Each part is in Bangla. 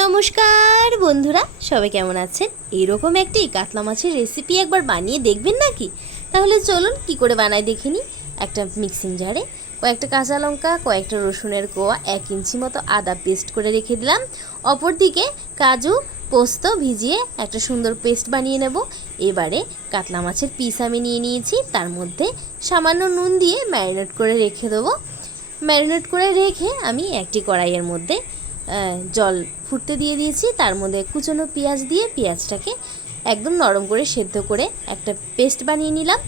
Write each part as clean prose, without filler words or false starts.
নমস্কার বন্ধুরা, সবাই কেমন আছেন? এরকম একটি কাতলা মাছের রেসিপি একবার বানিয়ে দেখবেন নাকি? তাহলে চলুন কি করে বানাই দেখে নিই। একটা মিক্সিং জারে কয়েকটা কাঁচা লঙ্কা, কয়েকটা রসুনের কোয়া, 1 ইঞ্চি মতো আদা পেস্ট করে রেখে দিলাম। অপরদিকে কাজু পোস্ত ভিজিয়ে একটা সুন্দর পেস্ট বানিয়ে নেব। এবারে কাতলা মাছের পিস আমি নিয়ে নিয়েছি, তার মধ্যে সামান্য নুন দিয়ে ম্যারিনেট করে রেখে দেবো। ম্যারিনেট করে রেখে আমি একটি কড়াইয়ের মধ্যে জল ফুটতে দিয়ে দিয়েছি। তার মধ্যে কুচনো পেঁয়াজ দিয়ে পেঁয়াজটাকে একদম নরম করে সেদ্ধ করে একটা পেস্ট বানিয়ে নিলাম।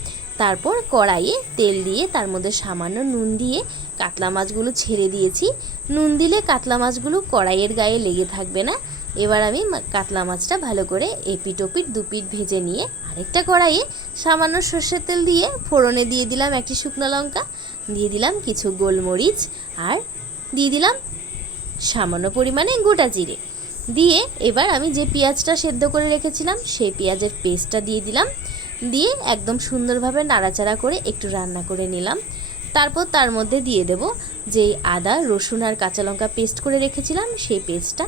তারপর কড়াইয়ে তেল দিয়ে তার মধ্যে সামান্য নুন দিয়ে কাতলা মাছগুলো ছেড়ে দিয়েছি। নুন দিলে কাতলা মাছগুলো কড়াইয়ের গায়ে লেগে থাকবে না। এবার আমি কাতলা মাছটা ভালো করে এপিট ওপিট দুপিট ভেজে নিয়ে আরেকটা কড়াইয়ে সামান্য সর্ষের তেল দিয়ে ফোড়নে দিয়ে দিলাম একটি শুকনো লঙ্কা, দিয়ে দিলাম কিছু গোলমরিচ, আর দিয়ে দিলাম সামান্য পরিমাণে গোটা জিরে। দিয়ে এবার আমি যে পেঁয়াজটা সেদ্ধ করে রেখেছিলাম সেই পেঁয়াজের পেস্টটা দিয়ে দিলাম। দিয়ে একদম সুন্দরভাবে নাড়াচাড়া করে একটু রান্না করে নিলাম। তারপর তার মধ্যে দিয়ে দেব যেই আদা রসুন আর কাঁচা লঙ্কা পেস্ট করে রেখেছিলাম সেই পেস্টটা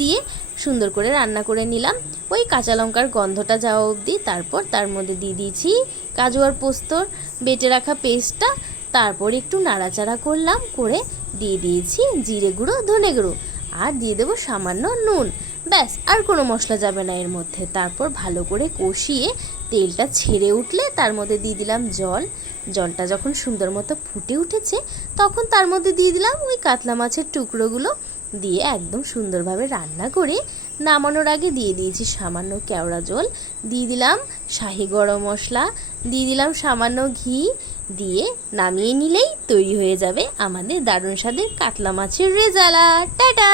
দিয়ে সুন্দর করে রান্না করে নিলাম ওই কাঁচা লঙ্কার গন্ধটা যাওয়া অবধি। তারপর তার মধ্যে দিয়ে দিয়েছি কাজু আর পোস্তর বেটে রাখা পেস্টটা। তারপর একটু নাড়াচাড়া করলাম, করে দিয়ে দিয়েছি জিরে গুঁড়ো, ধনে গুঁড়ো, আর দিয়ে দেবো সামান্য নুন। ব্যাস, আর কোনো মশলা যাবে না এর মধ্যে। তারপর ভালো করে কষিয়ে তেলটা ছেড়ে উঠলে তার মধ্যে দিয়ে দিলাম জল। জলটা যখন সুন্দর মতো ফুটে উঠেছে তখন তার মধ্যে দিয়ে দিলাম ওই কাতলা মাছের টুকরোগুলো, দিয়ে একদম সুন্দরভাবে রান্না করে নামানোর আগে দিয়ে দিয়েছি সামান্য কেওড়া জল, দিয়ে দিলাম শাহি গরম মশলা, দিয়ে দিলাম সামান্য ঘি, দিয়ে নামিয়ে নিলেই তৈরি হয়ে যাবে আমাদের দারুণ স্বাদের কাতলা মাছের রেজালা। টাটা।